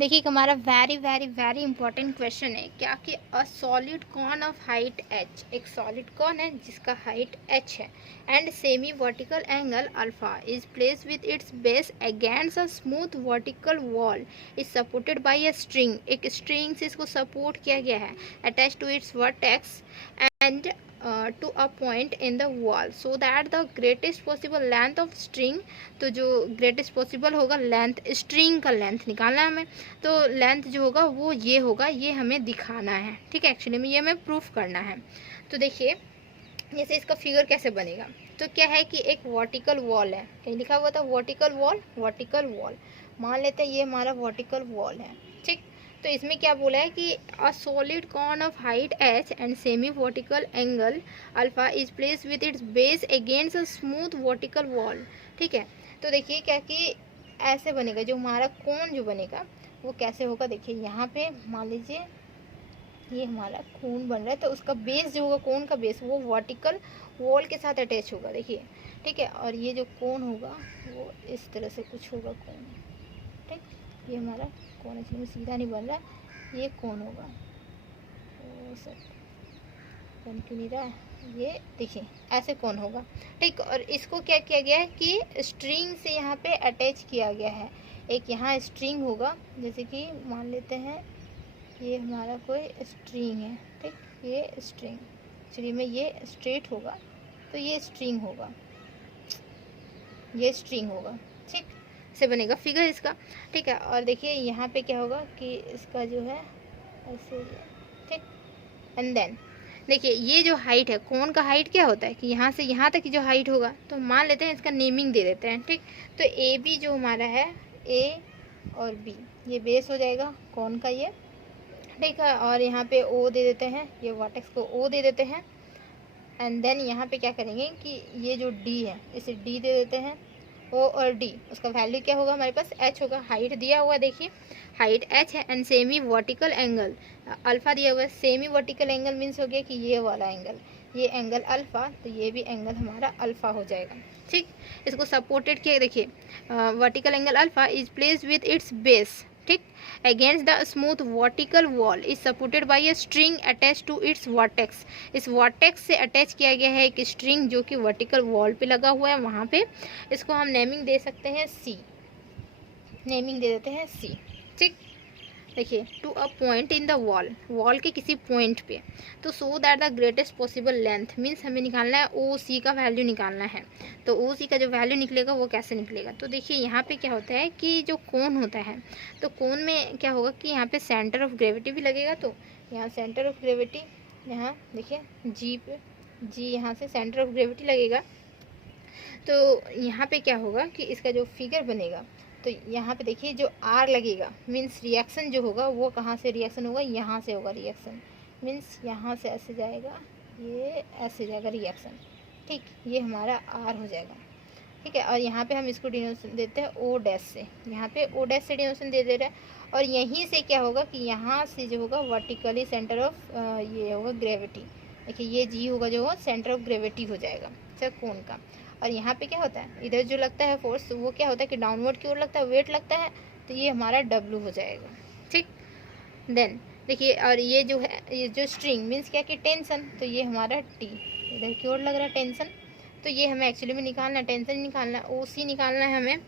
देखिए एक हमारा very very very important question है क्या कि a solid cone of height h, एक सॉलिड कॉन है जिसका हाइट h है and semi vertical angle alpha is place with its base against a smooth vertical wall is supported by a string. एक string से इसको support किया गया है attach to its vertex and to a point in the wall so that the greatest possible length of string. तो जो greatest possible होगा length, string का लेंथ निकालना है हमें, तो लेंथ जो होगा वो ये होगा, ये हमें दिखाना है। ठीक है, एक्चुअली में ये हमें प्रूफ करना है। तो देखिए जैसे इसका फिगर कैसे बनेगा, तो क्या है कि एक वर्टिकल वॉल है, कहीं लिखा हुआ था वर्टिकल वॉल, वर्टिकल वॉल मान लेते हैं ये हमारा वर्टिकल वॉल है। ठीक, तो इसमें क्या बोला है कि a solid cone of height h and semi vertical angle alpha is place with its base against a smooth vertical wall. ठीक है, तो देखिए क्या कि ऐसे बनेगा, जो हमारा कोन जो बनेगा वो कैसे होगा। देखिए यहाँ पे मान लीजिए ये हमारा कोन बन रहा है, तो उसका बेस जो होगा, कोन का बेस वो वर्टिकल वॉल के साथ अटैच होगा। देखिए ठीक है, और ये जो कोन होगा वो इस तरह से कुछ होगा कोन। ठीक, ये हमारा कोन इसमें सीधा नहीं बन रहा, ये कोन होगा। तो सर बन क्यों नहीं रहा है, ये देखिए ऐसे कोन होगा। ठीक, और इसको क्या किया गया है कि स्ट्रिंग से यहाँ पे अटैच किया गया है। एक यहाँ स्ट्रिंग होगा, जैसे कि मान लेते हैं ये हमारा कोई स्ट्रिंग है। ठीक, ये स्ट्रिंग एक्चुअली में ये स्ट्रेट होगा, तो ये स्ट्रिंग होगा, ये स्ट्रिंग होगा। ठीक, से बनेगा फिगर इसका। ठीक है, और देखिए यहाँ पे क्या होगा कि इसका जो है ऐसे, ठीक, एंड देन देखिए ये जो हाइट है, कोन का हाइट क्या होता है कि यहाँ से यहाँ तक की जो हाइट होगा, तो मान लेते हैं इसका नेमिंग दे देते हैं। ठीक, तो ए बी जो हमारा है, ए और बी ये बेस हो जाएगा कोन का ये। ठीक है, और यहाँ पे ओ दे देते हैं, ये वर्टेक्स को ओ दे देते हैं। एंड देन यहाँ पे क्या करेंगे कि ये जो डी है इसे डी दे देते हैं। ओ और डी उसका वैल्यू क्या होगा हमारे पास, एच होगा। हाइट दिया हुआ है, देखिए हाइट एच है and semi vertical angle alpha दिया हुआ है। सेमी वर्टिकल एंगल मीन्स हो गया कि ये वाला एंगल, ये एंगल अल्फा, तो ये भी एंगल हमारा अल्फा हो जाएगा। ठीक, इसको सपोर्टेड किया, देखिए vertical angle alpha is placed with its base, ठीक, against the smooth vertical wall is supported by a string attach to its vertex. इस वर्टेक्स से अटैच किया गया है एक स्ट्रिंग जो कि वर्टिकल वॉल पे लगा हुआ है वहाँ पे। इसको हम नेमिंग दे सकते हैं सी, नेमिंग दे देते हैं सी। ठीक, देखिए to a point in the wall, wall के किसी पॉइंट पे, तो so that the greatest possible length means हमें निकालना है ओ सी का वैल्यू निकालना है। तो ओ सी का जो वैल्यू निकलेगा वो कैसे निकलेगा, तो देखिए यहाँ पे क्या होता है कि जो कोन होता है, तो कोन में क्या होगा कि यहाँ पे सेंटर ऑफ ग्रेविटी भी लगेगा। तो यहाँ सेंटर ऑफ ग्रेविटी, यहाँ देखिए जी पे, जी यहाँ से सेंटर ऑफ ग्रेविटी लगेगा। तो यहाँ पे क्या होगा कि इसका जो फिगर बनेगा, तो यहाँ पे देखिए जो आर लगेगा मीन्स रिएक्शन जो होगा वो कहाँ से रिएक्शन होगा, यहाँ से होगा रिएक्शन। मीन्स यहाँ से ऐसे जाएगा, ये ऐसे जाएगा रिएक्शन। ठीक, ये हमारा आर हो जाएगा। ठीक है, और यहाँ पे हम इसको डिनोशन देते हैं ओ डैश से, यहाँ पे ओ डैश से डिनोशन दे रहे हैं। और यहीं से क्या होगा कि यहाँ से जो होगा वर्टिकली सेंटर ऑफ ये होगा ग्रेविटी। देखिए ये जी होगा जो होगा सेंटर ऑफ ग्रेविटी हो जाएगा सर कोन का। और यहाँ पे क्या होता है, इधर जो लगता है फोर्स वो क्या होता है कि डाउनवर्ड की ओर लगता है, वेट लगता है, तो ये हमारा डब्लू हो जाएगा। ठीक, देन देखिए, और ये जो है, ये जो स्ट्रिंग मीन्स क्या कि टेंशन, तो ये हमारा टी इधर की ओर लग रहा है टेंशन, तो ये हमें एक्चुअली में निकालना है, टेंशन निकालना है, ओ सी निकालना है हमें।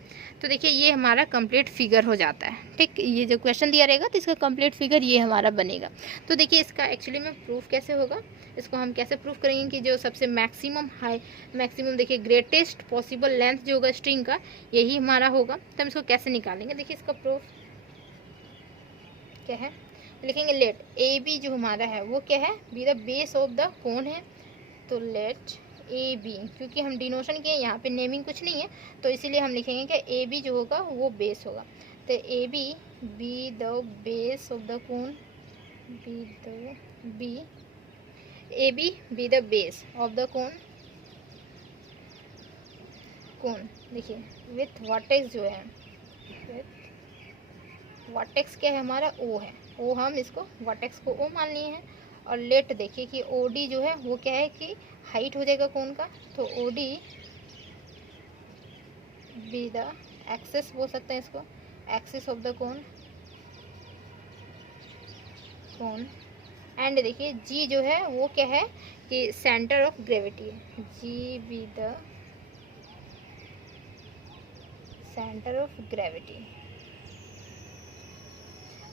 तो देखिए ये हमारा कंप्लीट फिगर हो जाता है। ठीक, ये जो क्वेश्चन दिया रहेगा तो इसका कंप्लीट फिगर ये हमारा बनेगा। तो देखिए इसका एक्चुअली में प्रूफ कैसे होगा, इसको हम कैसे प्रूफ करेंगे कि जो सबसे मैक्सिमम हाई, मैक्सिमम देखिए ग्रेटेस्ट पॉसिबल लेंथ जो होगा स्ट्रिंग का यही हमारा होगा। तो हम इसको कैसे निकालेंगे, देखिए इसका प्रूफ क्या है, लिखेंगे लेट ए बी जो हमारा है वो क्या है, B the base of the कोन है। तो लेट ए बी, क्योंकि हम डिनोशन किए यहाँ पे नेमिंग कुछ नहीं है, तो इसीलिए हम लिखेंगे कि ए बी जो होगा वो बेस होगा। तो A B B the base of the cone, B the B A B B the base of the cone, cone देखिए विथ वर्टेक्स जो है, विथ वर्टेक्स क्या है हमारा ओ है, ओ हम इसको वर्टेक्स को ओ मान लिए हैं। और लेट देखिए कि ओ डी जो है वो क्या है कि हाइट हो जाएगा कोन का, तो O D be the axis बोल सकते हैं इसको, axis of the cone, cone. And देखिए जी जो है वो क्या है कि सेंटर ऑफ ग्रेविटी है, G be the centre of gravity.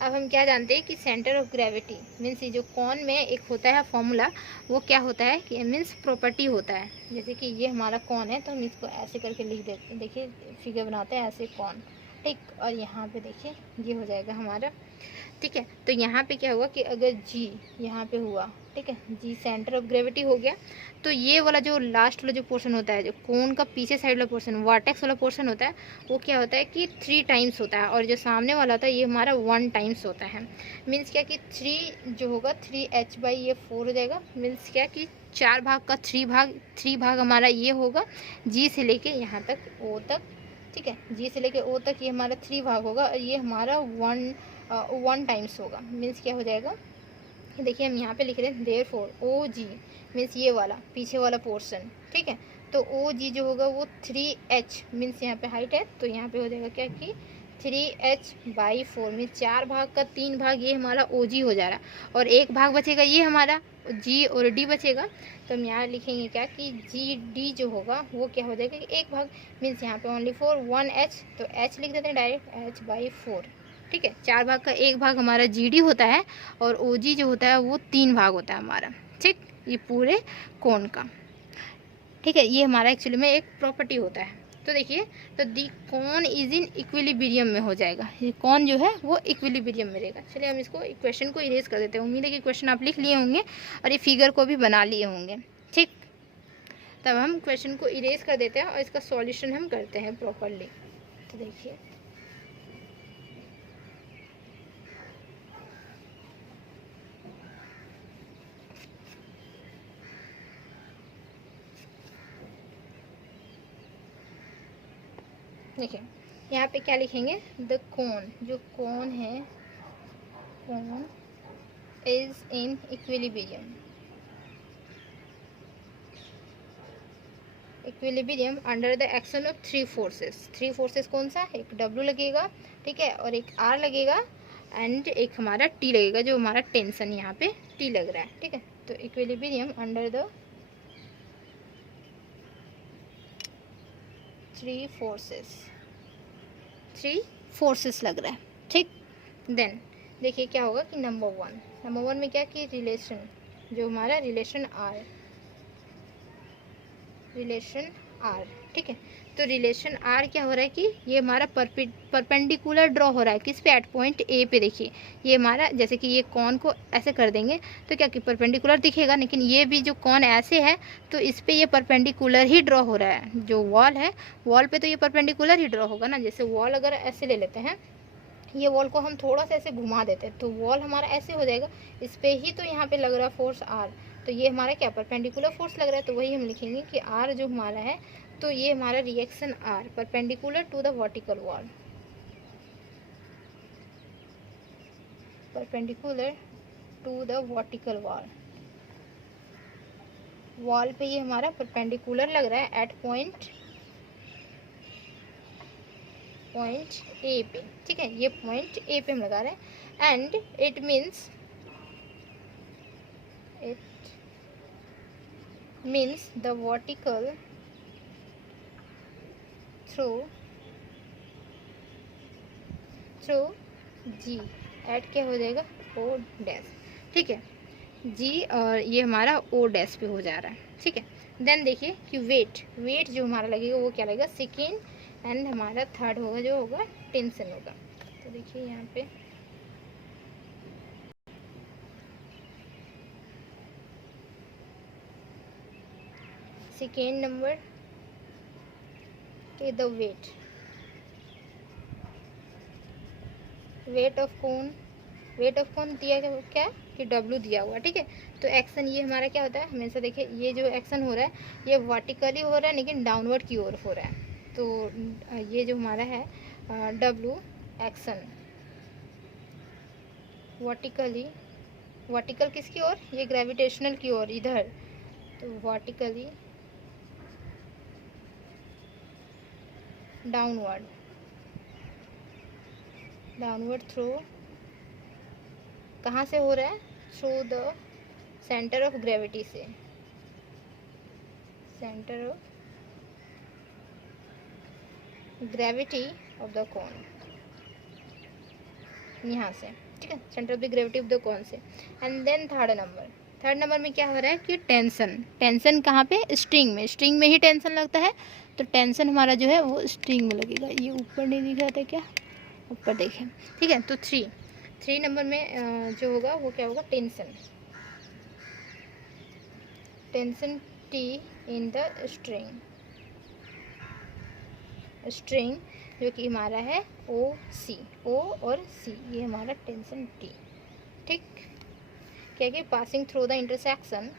अब हम क्या जानते हैं कि सेंटर ऑफ ग्रेविटी मीन्स ये जो कौन में एक होता है फॉर्मूला, वो क्या होता है कि मीन्स प्रॉपर्टी होता है। जैसे कि ये हमारा कौन है तो हम इसको ऐसे करके लिख देते हैं, देखिए फिगर बनाते हैं ऐसे कौन, ठीक। और यहाँ पे देखिए ये हो जाएगा हमारा, ठीक है। तो यहाँ पे क्या हुआ कि अगर जी यहाँ पे हुआ, ठीक है, जी सेंटर ऑफ ग्रेविटी हो गया, तो ये वाला जो लास्ट वाला जो पोर्शन होता है, जो कोन का पीछे साइड वाला पोर्शन, वर्टेक्स वाला पोर्शन होता है, वो क्या होता है कि 3 टाइम्स होता है, और जो सामने वाला होता है ये हमारा 1 टाइम्स होता है। मीन्स क्या कि 3 जो होगा 3h/, ये 4 हो जाएगा। मीन्स क्या कि 4 भाग का 3 भाग हमारा ये होगा, जी से लेके यहाँ तक ओ तक, ठीक है, जी से लेके ओ तक ये हमारा 3 भाग होगा, और ये हमारा 1 टाइम्स होगा। मीन्स क्या हो जाएगा, देखिए हम यहाँ पे लिख रहे हैं देयरफॉर ओ जी मीन्स ये वाला पीछे वाला पोर्शन, ठीक है। तो ओ जी जो होगा वो 3h मीन्स यहाँ पे हाइट है, तो यहाँ पे हो जाएगा क्या कि 3h/4 मीन्स 4 भाग का 3 भाग ये हमारा ओ जी हो जा रहा है, और एक भाग बचेगा ये हमारा जी और डी बचेगा। तो हम यहाँ लिखेंगे क्या कि जी डी जो होगा वो क्या हो जाएगा कि एक भाग, मीन्स यहाँ पे ओनली फॉर 1h, तो h लिख देते हैं डायरेक्ट h/4, ठीक है। 4 भाग का एक भाग हमारा जी डी होता है, और ओ जी जो होता है वो 3 भाग होता है हमारा, ठीक, ये पूरे कोण का, ठीक है। ये हमारा एक्चुअली में एक प्रॉपर्टी होता है। तो देखिए, तो दी कौन इज इन इक्विलिब्रियम में हो जाएगा, ये कौन जो है वो इक्विलिब्रियम में रहेगा। चलिए हम इसको इक्वेशन को इरेज कर देते हैं। उम्मीद है कि क्वेश्चन आप लिख लिए होंगे और ये फिगर को भी बना लिए होंगे, ठीक। तब हम क्वेश्चन को इरेज कर देते हैं और इसका सॉल्यूशन हम करते हैं प्रॉपरली। तो देखिए देखिए यहाँ पे क्या लिखेंगे, द कोन, जो कोन है, cone is in equilibrium, equilibrium under the action of 3 forces. 3 forces कौन सा, एक W लगेगा, ठीक है, और एक R लगेगा, एंड एक हमारा T लगेगा, जो हमारा टेंशन यहाँ पे T लग रहा है, ठीक है। तो इक्विलिब्रियम अंडर द 3 फोर्सेस लग रहा है, ठीक। देन देखिए क्या होगा कि नंबर वन में क्या कि रिलेशन, जो हमारा रिलेशन आर, ठीक है। तो रिलेशन आर क्या हो रहा है कि ये हमारा परपेंडिकुलर ड्रॉ हो रहा है, किस पे, एट पॉइंट ए पे। देखिए ये हमारा, जैसे कि ये कॉन को ऐसे कर देंगे तो क्या कि परपेंडिकुलर दिखेगा, लेकिन ये भी जो कॉन ऐसे है तो इस पे ये परपेंडिकुलर ही ड्रॉ हो रहा है। जो वॉल है, वॉल पे तो ये परपेंडिकुलर ही ड्रॉ होगा ना। जैसे वॉल अगर ऐसे ले लेते हैं, ये वॉल को हम थोड़ा सा ऐसे घुमा देते हैं तो वॉल हमारा ऐसे हो जाएगा, इस पे ही तो यहाँ पे लग रहा है फोर्स आर, तो ये हमारा क्या परपेंडिकुलर फोर्स लग रहा है। तो वही हम लिखेंगे कि आर जो हमारा है, तो ये हमारा reaction are perpendicular to the vertical wall, perpendicular to the vertical wall, wall पे ये हमारा परपेंडिकुलर लग रहा है एट पॉइंट ए पे, ठीक है। ये पॉइंट ए पे हम लगा रहे हैं, and it means the vertical through G at क्या हो जाएगा, ओ डैश, ठीक है। जी और ये हमारा ओ डैश पे हो जा रहा है, ठीक है। देन देखिए कि वेट जो हमारा लगेगा वो क्या लगेगा, सेकेंड, एंड हमारा थर्ड होगा जो होगा टेंशन होगा। तो देखिए यहाँ पे सेकेंड नंबर के द वेट ऑफ कौन दिया क्या है कि W दिया हुआ, ठीक है। तो एक्शन ये हमारा क्या होता है हमेशा, देखिए ये जो एक्शन हो रहा है ये वर्टिकली हो रहा है लेकिन डाउनवर्ड की ओर हो रहा है। तो ये जो हमारा है W एक्शन वर्टिकल किसकी ओर, ये ग्रेविटेशनल की ओर इधर, तो वर्टिकली डाउनवर्ड थ्रू कहाँ से हो रहा है? Through the centre of gravity से, centre of gravity of the cone, यहाँ से, ठीक है, centre of the gravity of the cone से। एंड देन थर्ड नंबर में क्या हो रहा है कि टेंशन कहाँ पे? स्ट्रिंग में ही टेंशन लगता है, तो टेंशन हमारा जो है वो स्ट्रिंग में लगेगा। ये ऊपर नहीं दिख रहा था क्या? ऊपर देखें, ठीक है। तो थ्री नंबर में जो होगा वो क्या होगा? Tension T in the string जो कि हमारा है ओ और सी, ये हमारा टेंशन टी, ठीक। क्या कि passing through the intersection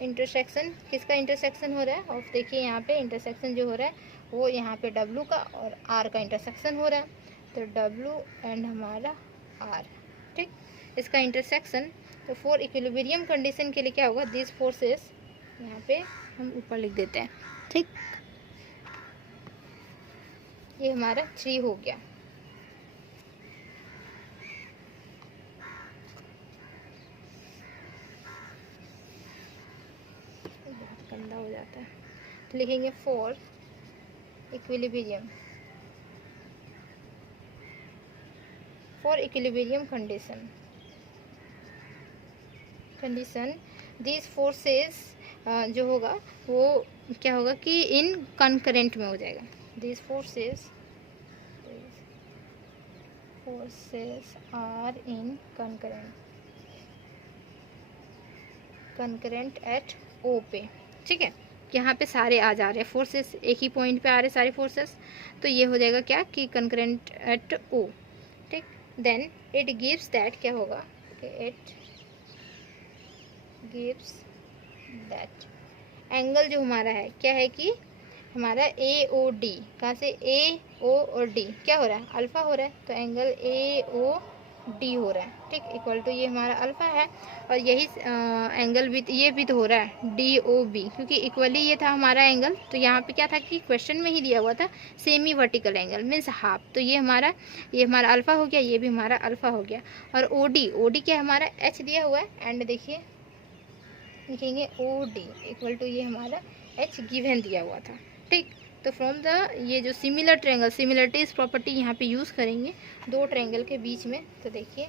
intersection किसका इंटरसेक्शन हो रहा है? और देखिए यहाँ पे इंटरसेक्शन जो हो रहा है वो यहाँ पे W का और R का इंटरसेक्शन हो रहा है, तो W एंड हमारा R, ठीक, इसका इंटरसेक्शन। तो फॉर इक्विलिब्रियम कंडीशन के लिए क्या होगा? दिस फोर्सेस, यहाँ पे हम ऊपर लिख देते हैं, ठीक। ये हमारा 3 हो गया। गंदा हो जाता है, तो लिखेंगे for equilibrium condition this forces जो होगा वो क्या होगा कि इन कंकरेंट में हो जाएगा। This forces are in concurrent at O पे, ठीक है। यहाँ पे सारे आ जा रहे हैं फोर्सेस, एक ही पॉइंट पे आ रहे हैं सारे फोर्सेस, तो ये हो जाएगा क्या कि कंकरेंट एट ओ, ठीक। देन इट गिव्स दैट, क्या होगा कि इट गिव्स दैट एंगल जो हमारा है क्या है कि हमारा ए ओ डी, कहाँ से? ए ओ और डी क्या हो रहा है? अल्फा हो रहा है, तो एंगल ए ओ डी हो रहा है, ठीक, इक्वल टू ये हमारा अल्फा है। और यही एंगल भी ये भी तो हो रहा है डी ओ बी, क्योंकि इक्वली ये था हमारा एंगल। तो यहाँ पे क्या था कि क्वेश्चन में ही दिया हुआ था semi vertical angle means half, तो ये हमारा अल्फा हो गया, ये भी हमारा अल्फा हो गया। और ओ डी क्या हमारा? एच दिया हुआ है, एंड देखिए लिखेंगे ओ डी इक्वल टू ये हमारा एच गिवन दिया हुआ था, ठीक। तो फ्रॉम द ये जो सिमिलर ट्रायंगल, सिमिलरिटीज प्रॉपर्टी यहाँ पे यूज़ करेंगे दो ट्रायंगल के बीच में। तो देखिए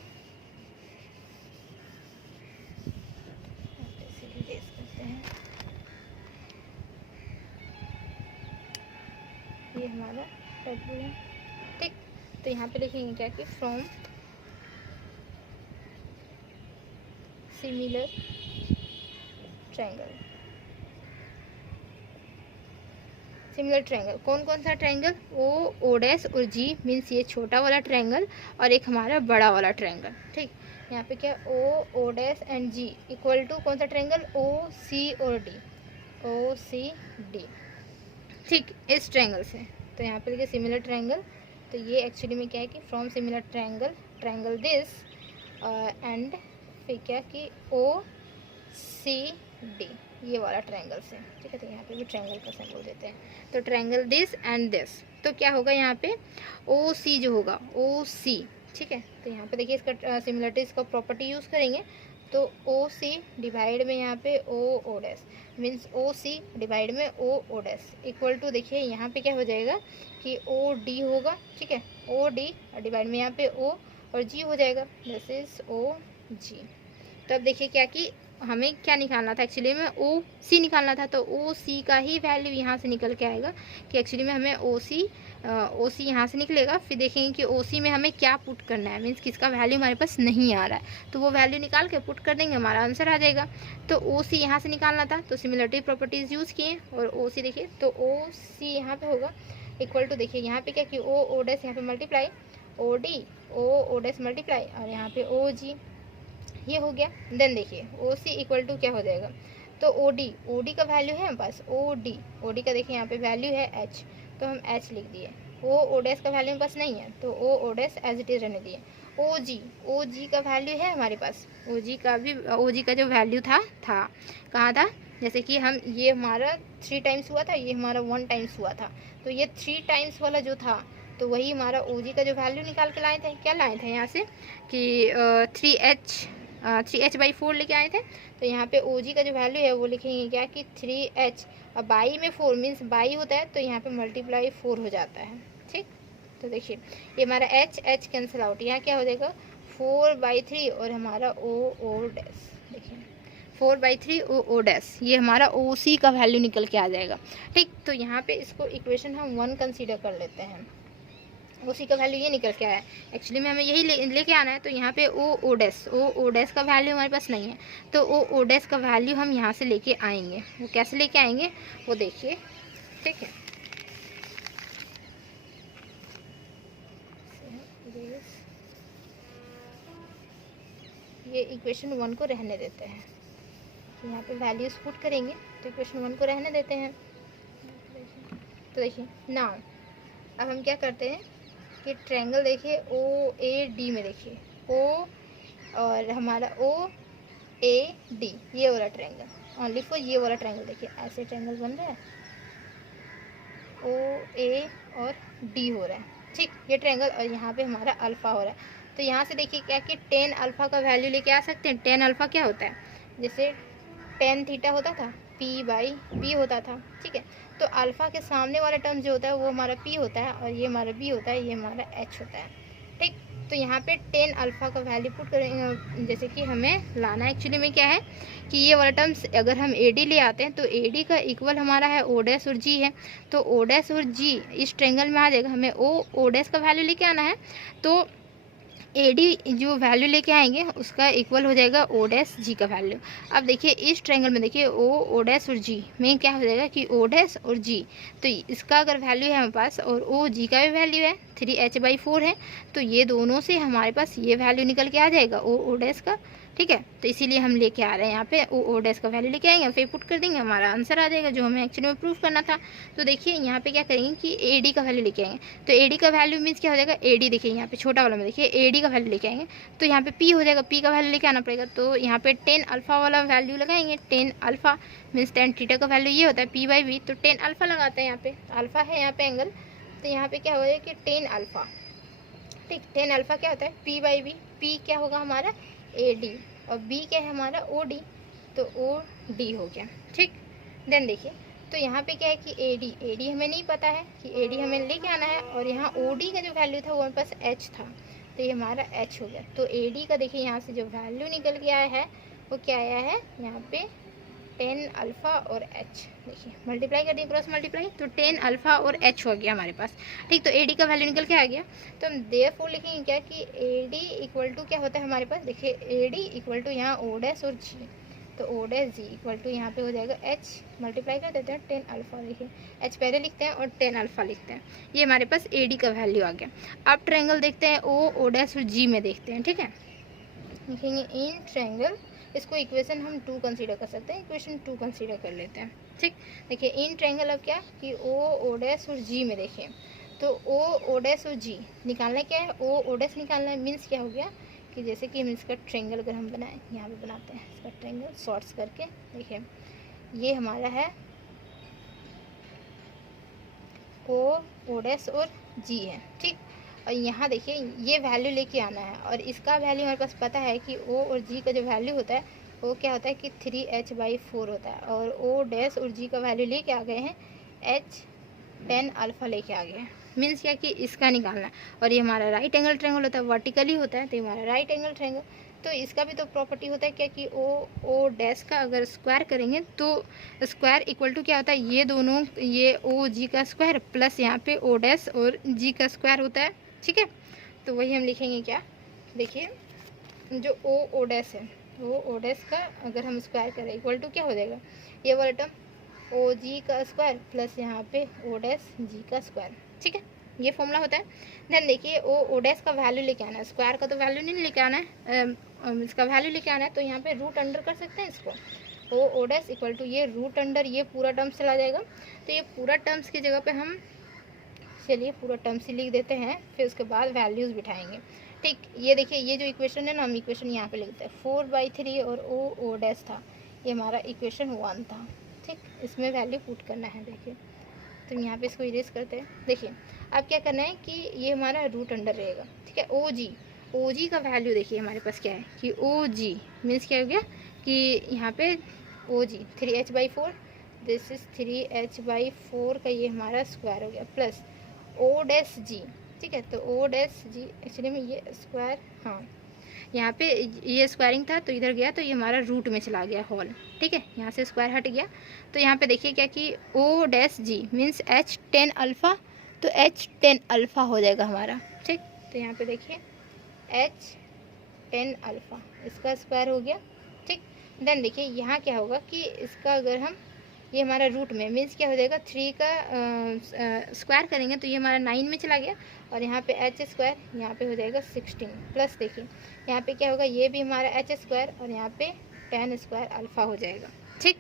ये हमारा W है, ठीक। तो यहाँ पे लिखेंगे क्या कि फ्रॉम सिमिलर ट्रायंगल कौन कौन सा ट्रायंगल? ओ डैश और जी मीन्स ये छोटा वाला ट्रायंगल और एक हमारा बड़ा वाला ट्रायंगल, ठीक। यहाँ पे क्या? O dash and G equal to कौन सा ट्रायंगल? ओ सी और डी, ओ सी डी, ठीक, इस ट्रायंगल से। तो यहाँ पे देखिए सिमिलर ट्रायंगल, तो ये एक्चुअली में क्या है कि from similar triangle this and फिर क्या कि ओ सी डी, ये वाला ट्रायंगल से, ठीक है। तो यहाँ पे भी ट्रायंगल का सिंबल देते हैं, तो ट्रायंगल दिस एंड दिस, तो क्या होगा यहाँ पे? ओ सी जो होगा, ओ सी, ठीक है। तो यहाँ पे देखिए इसका सिमिलरिटीज का प्रॉपर्टी यूज़ करेंगे, तो ओ सी डिवाइड में यहाँ पे ओ डैश मीन्स ओ सी डिवाइड में ओ डैश इक्वल टू देखिए यहाँ पे क्या हो जाएगा कि ओ डी होगा, ठीक है, ओ डी डिवाइड में यहाँ पे ओ और जी हो जाएगा, दिस इज ओ जी। तो अब देखिए क्या कि हमें क्या निकालना था? एक्चुअली में ओ सी निकालना था, तो ओ सी का ही वैल्यू यहाँ से निकल के आएगा कि एक्चुअली में हमें ओ सी यहाँ से निकलेगा। फिर देखेंगे कि ओ सी में हमें क्या पुट करना है, मीन्स किसका वैल्यू हमारे पास नहीं आ रहा है, तो वो वैल्यू निकाल के पुट कर देंगे, हमारा आंसर आ जाएगा। तो ओ सी यहाँ से निकालना था, तो सिमिलरिटी प्रॉपर्टीज़ यूज़ किए और ओ सी देखिए, तो ओ सी यहाँ पर होगा इक्वल टू देखिए यहाँ पे क्या कि ओ डैश यहाँ पे multiply O D O dash multiply और यहाँ पे ओ जी, ये हो गया। देन देखिए ओ सी इक्वल टू क्या हो जाएगा? तो ओ डी का वैल्यू है बस ओ डी का देखिए यहाँ पे वैल्यू है एच, तो हम एच लिख दिए। ओ डैश का वैल्यू बस नहीं है, तो O dash as it is रहने दिए। ओ जी का वैल्यू है हमारे पास, ओ जी का जो वैल्यू था कहाँ था, जैसे कि हम ये हमारा 3 टाइम्स हुआ था, ये हमारा 1 टाइम्स हुआ था, तो ये 3 टाइम्स वाला जो था तो वही हमारा ओ जी का जो वैल्यू निकाल के लाए थे। क्या लाए थे यहाँ से कि 3h/4 लेके आए थे। तो यहाँ पे ओ जी का जो वैल्यू है वो लिखेंगे क्या कि 3h, अब बाई में 4 मीन्स बाई होता है तो यहाँ पे मल्टीप्लाई 4 हो जाता है। ठीक, तो देखिए ये हमारा h कैंसिल आउट, यहाँ क्या हो जाएगा 4/3 और हमारा ओ डैश, देखिए 4/3 ओ डैश, ये हमारा ओ सी का वैल्यू निकल के आ जाएगा। ठीक, तो यहाँ पे इसको इक्वेशन हम 1 कंसीडर कर लेते हैं। ओ सी का वैल्यू ये निकल के आया है, एक्चुअली में हमें यही लेके आना है। तो यहाँ पे ओ डैश का वैल्यू हमारे पास नहीं है, तो ओ डैश का वैल्यू हम यहाँ से लेके आएंगे। वो कैसे लेके आएंगे वो देखिए। ठीक है, ये इक्वेशन 1 को रहने देते हैं, तो यहाँ पे वैल्यूज पुट करेंगे तो इक्वेशन 1 को रहने देते हैं। तो देखिए नाउ अब हम क्या करते हैं कि ट्रायंगल देखिए ओ ए डी में, देखिए ओ और हमारा ओ ए डी, ये वाला ट्रायंगल ओनली फॉर ये वाला ट्रायंगल, देखिए ऐसे ट्रायंगल बन रहा है, ओ ए और डी हो रहा है। ठीक, ये ट्रायंगल और यहाँ पे हमारा अल्फ़ा हो रहा है। तो यहाँ से देखिए क्या कि टेन अल्फ़ा का वैल्यू लेके आ सकते हैं। टेन अल्फ़ा क्या होता है, जैसे टेन थीटा होता था p/b होता था। ठीक है, तो अल्फ़ा के सामने वाला टर्म जो होता है वो हमारा p होता है और ये हमारा b होता है, ये हमारा h होता है। ठीक, तो यहाँ पे टेन अल्फ़ा का वैल्यू पुट करेंगे, जैसे कि हमें लाना एक्चुअली में क्या है कि ये वाला टर्म्स अगर हम ए डी ले आते हैं तो ए डी का इक्वल हमारा है ओ डैश और जी है, तो ओ डैश और जी इस ट्रायंगल में आ जाएगा। हमें ओ डैश का वैल्यू लेके आना है, तो ए डी जो वैल्यू लेके आएंगे उसका इक्वल हो जाएगा ओ डैश जी का वैल्यू। अब देखिए इस ट्रायंगल में देखिए ओ डैश और जी में क्या हो जाएगा कि ओ डैश और जी, तो इसका अगर वैल्यू है हमारे पास और ओ जी का भी वैल्यू है 3h/4 है, तो ये दोनों से हमारे पास ये वैल्यू निकल के आ जाएगा ओ डैश का। ठीक है, तो इसीलिए हम लेके आ रहे हैं यहाँ पे ओ डैश का वैल्यू लेके आएंगे, फिर पुट कर देंगे, हमारा आंसर आ जाएगा जो हमें एक्चुअली में प्रूफ करना था। तो देखिए यहाँ पे क्या करेंगे कि ए डी का वैल्यू लेके आएंगे, तो ए डी का वैल्यू मीन्स क्या हो जाएगा, ए डी देखिए यहाँ पे छोटा वाला में देखिए ए डी का वैल्यू लेके आएंगे, तो यहाँ पे पी हो जाएगा, पी का वैल्यू लेके आना पड़ेगा। तो यहाँ पे टेन अल्फ़ा वाला वैल्यू लगाएंगे, tan alpha means tan theta का वैल्यू ये होता है p/b, तो टेन अल्फ़ा लगाते हैं यहाँ पे, अल्फ़ा है यहाँ पे एंगल, तो यहाँ पे क्या हो जाएगा कि टेन अल्फ़ा। ठीक, टेन अल्फ़ा क्या होता है p/b, p क्या होगा हमारा ए डी और b क्या है हमारा ओ डी, तो ओ डी हो गया। ठीक, देन देखिए तो यहाँ पे क्या है कि ए डी हमें नहीं पता है कि ए डी हमें लेके आना है, और यहाँ ओ डी का जो वैल्यू था वो हमारे पास h था, तो ये हमारा h हो गया। तो ए डी का देखिए यहाँ से जो वैल्यू निकल के आया है वो क्या आया है यहाँ पे टेन अल्फ़ा और h, देखिए मल्टीप्लाई कर दिए, क्रॉस मल्टीप्लाई, तो टेन अल्फ़ा और h हो गया हमारे पास। ठीक, तो ए डी का वैल्यू निकल के आ गया, तो हम देयरफॉर लिखेंगे क्या कि ए डी इक्वल टू क्या होता है हमारे पास, देखिए ए डी इक्वल टू यहाँ ओ डैश और जी, तो O dash G equal to यहाँ पे हो जाएगा h, मल्टीप्लाई कर देते हैं टेन अल्फ़ा, देखिए h पहले लिखते हैं और टेन अल्फ़ा लिखते हैं, ये हमारे पास ए डी का वैल्यू आ गया। अब ट्रायंगल देखते हैं ओ डैश और जी में देखते हैं। ठीक है, लिखेंगे इन ट्रायंगल, इसको इक्वेशन हम 2 कंसीडर कर सकते हैं, इक्वेशन 2 कंसीडर कर लेते हैं। ठीक, देखिए इन ट्रायंगल अब क्या कि ओ डैश और जी में देखिए, तो ओ डैश और जी निकालना क्या है, ओ डैश निकालना है, मीन्स क्या हो गया कि जैसे कि हम इसका ट्रायंगल अगर हम बनाएं, यहाँ पे बनाते हैं इसका ट्रायंगल शॉर्ट्स करके, देखिए ये हमारा है ओ डैश और जी है। ठीक, और यहाँ देखिए ये वैल्यू लेके आना है, और इसका वैल्यू हमारे पास पता है कि ओ और जी का जो वैल्यू होता है वो क्या होता है कि 3h/4 होता है, और ओ डैश और जी का वैल्यू लेके आ गए हैं h, टेन अल्फ़ा लेके आ गए हैं, मीन्स क्या कि इसका निकालना है। और ये हमारा राइट एंगल ट्रायंगल होता है, वर्टिकली होता है, तो ये हमारा राइट एंगल ट्रायंगल, तो इसका भी तो प्रॉपर्टी होता है क्या कि ओ डैश का अगर स्क्वायर करेंगे तो स्क्वायर इक्वल टू क्या होता है, ये दोनों ये ओ जी का स्क्वायर प्लस यहाँ पे ओ डैश और जी का स्क्वायर होता है। ठीक है, तो वही हम लिखेंगे क्या, देखिए जो ओ डैश है ओ डैश का अगर हम स्क्वायर करें इक्वल टू क्या हो जाएगा, ये वाला टर्म ओ जी का स्क्वायर प्लस यहाँ पे ओ डैश जी का स्क्वायर। ठीक है, ये फॉर्मूला होता है। देन देखिए ओ डैश का वैल्यू लेके आना है, स्क्वायर का तो वैल्यू नहीं लेके आना है, इसका वैल्यू लेके आना है, तो यहाँ पे रूट अंडर कर सकते हैं इसको, ओ डैश इक्वल टू ये रूट अंडर ये पूरा टर्म्स चला जाएगा, तो ये पूरा टर्म्स की जगह पे हम चलिए पूरा टर्म्स ही लिख देते हैं, फिर उसके बाद वैल्यूज़ बिठाएंगे। ठीक, ये देखिए ये जो इक्वेशन है ना, हम इक्वेशन यहाँ पे लिखते हैं 4/3 और ओ डैश था, ये हमारा इक्वेशन 1 था। ठीक, इसमें वैल्यू पुट करना है। देखिए तो यहाँ पे इसको इरेज करते हैं। देखिए अब क्या करना है कि ये हमारा रूट अंडर रहेगा। ठीक है, ओ जी का वैल्यू देखिए हमारे पास क्या है कि ओ जी मीन्स क्या हो गया कि यहाँ पे ओ जी 3h/4, दिस इज 3h/4 का ये हमारा स्क्वायर हो गया, प्लस ओ डैश जी। ठीक है, तो ओ डैश जी एक्चुअली में ये स्क्वायर, हाँ यहाँ पे ये स्क्वायरिंग था तो इधर गया तो ये हमारा रूट में चला गया होल। ठीक है, यहाँ से स्क्वायर हट गया तो यहाँ पे देखिए क्या कि ओ डैश जी मीन्स H10 अल्फ़ा, तो H10 अल्फ़ा हो जाएगा हमारा। ठीक, तो यहाँ पे देखिए H10 अल्फ़ा इसका स्क्वायर हो गया। ठीक, देन देखिए यहाँ क्या होगा कि इसका अगर हम ये हमारा रूट में मीन्स क्या हो जाएगा 3 का स्क्वायर करेंगे तो ये हमारा 9 में चला गया, और यहाँ पे h स्क्वायर यहाँ पे हो जाएगा 16, प्लस देखिए यहाँ पे क्या होगा ये भी हमारा h स्क्वायर और यहाँ पे 10 स्क्वायर अल्फ़ा हो जाएगा। ठीक,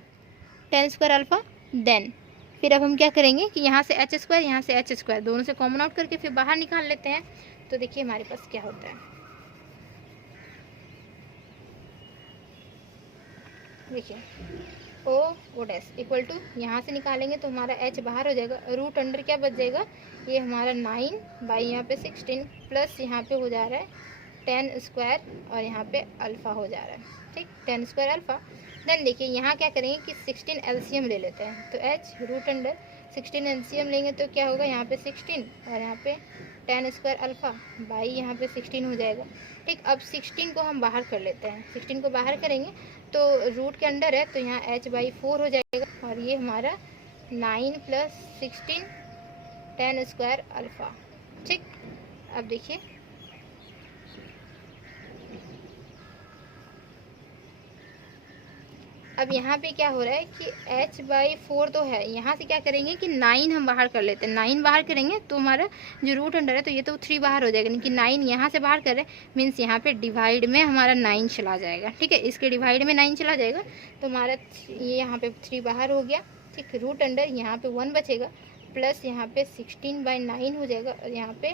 10 स्क्वायर अल्फ़ा। देन फिर अब हम क्या करेंगे कि यहाँ से h स्क्वायर यहाँ से h स्क्वायर दोनों से कॉमन आउट करके फिर बाहर निकाल लेते हैं। तो देखिए हमारे पास क्या होता है, देखिए ओ डैश इक्वल टू यहाँ से निकालेंगे तो हमारा h बाहर हो जाएगा, रूट अंडर क्या बच जाएगा ये हमारा 9 बाई यहाँ पे 16 प्लस यहाँ पे हो जा रहा है 10 स्क्वायर और यहाँ पे अल्फ़ा हो जा रहा है। ठीक, 10 स्क्वायर अल्फ़ा। देन देखिए यहाँ क्या करेंगे कि 16 एलसीएम ले लेते हैं, तो h रूट अंडर 16 एलसीएम लेंगे तो क्या होगा यहाँ पे 16 और यहाँ पे 10 स्क्वायर अल्फ़ा बाई यहाँ पे 16 हो जाएगा। ठीक, अब 16 को हम बाहर कर लेते हैं, 16 को बाहर करेंगे तो रूट के अंडर है तो यहाँ h/4 हो जाएगा और ये हमारा 9 + 16 10 स्क्वायर अल्फ़ा। ठीक, अब देखिए अब यहाँ पे क्या हो रहा है कि h/4 तो है, यहाँ से क्या करेंगे कि 9 हम बाहर कर लेते हैं, 9 बाहर करेंगे तो हमारा जो रूट अंडर है तो ये तो 3 बाहर हो जाएगा, लेकिन 9 यहाँ से बाहर कर रहे हैं मीन्स यहाँ पे डिवाइड में हमारा 9 चला जाएगा। ठीक है, इसके डिवाइड में 9 चला जाएगा तो हमारा ये यहाँ पे 3 बाहर हो गया। ठीक, रूट अंडर यहाँ पे 1 बचेगा प्लस यहाँ पे 16/9 हो जाएगा और यहाँ पे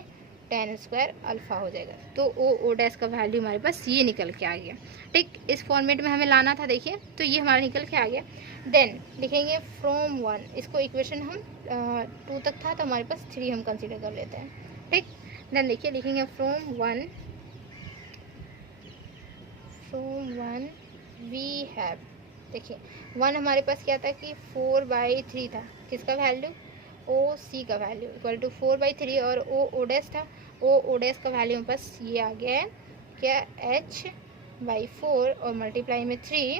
10 स्क्वायर अल्फ़ा हो जाएगा। तो ओ डैश का वैल्यू हमारे पास ये निकल के आ गया। ठीक, इस फॉर्मेट में हमें लाना था, देखिए तो ये हमारा निकल के आ गया। देन लिखेंगे फ्रॉम 1, इसको इक्वेशन हम 2 तक था तो हमारे पास 3 हम कंसीडर कर लेते हैं। ठीक, देन देखिए लिखेंगे फ्रॉम 1 वी हैव, देखिए 1 हमारे पास क्या था कि 4/3 था, किसका वैल्यू ओ सी का वैल्यू इक्वल टू 4/3 और ओ डैश था, ओ डैश का वैल्यू हमारे पास ये आ गया है क्या h/4 और मल्टीप्लाई में 3।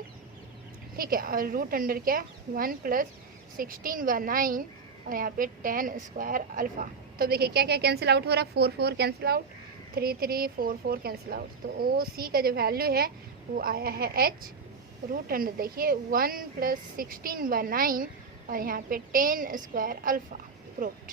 ठीक है, और रूट अंडर क्या 1 + 16/9 और यहाँ पे 10 स्क्वायर अल्फ़ा। तो देखिए क्या क्या कैंसिल आउट हो रहा है, 4 4 कैंसिल आउट, 3 3 4 4 कैंसिल आउट, तो ओ सी का जो वैल्यू है वो आया है h रूट अंडर देखिए 1 + 16/9 और यहाँ पे 10 स्क्वायर अल्फ़ा। प्रूफ्ड,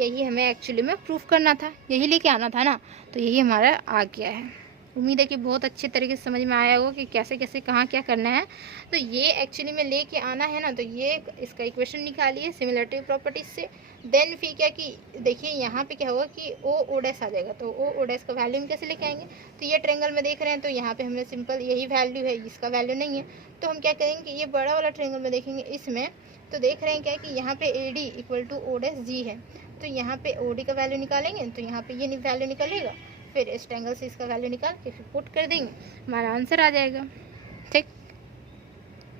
यही हमें एक्चुअली में प्रूफ करना था, यही लेके आना था ना, तो यही हमारा आ गया है। उम्मीद है कि बहुत अच्छे तरीके से समझ में आया होगा कि कैसे कैसे कहाँ क्या करना है। तो ये एक्चुअली में लेके आना है ना, तो ये इसका इक्वेशन निकालिए सिमिलरिटी प्रॉपर्टीज से। देन फिर क्या कि देखिए यहाँ पे क्या होगा कि ओ डैश आ जाएगा, तो ओ डैश का वैल्यू हम कैसे लेके आएंगे, तो ये ट्रायंगल में देख रहे हैं तो यहाँ पे हमने सिंपल यही वैल्यू है, इसका वैल्यू नहीं है, तो हम क्या करेंगे कि ये बड़ा वाला ट्रायंगल में देखेंगे इसमें, तो देख रहे हैं क्या कि यहाँ पे AD equal to O dash G है, तो यहाँ पे OD का वैल्यू निकालेंगे तो यहाँ पे ये वैल्यू निकलेगा, फिर इस ट्रायंगल से इसका वैल्यू निकाल के फिर पुट कर देंगे, हमारा आंसर आ जाएगा। ठीक।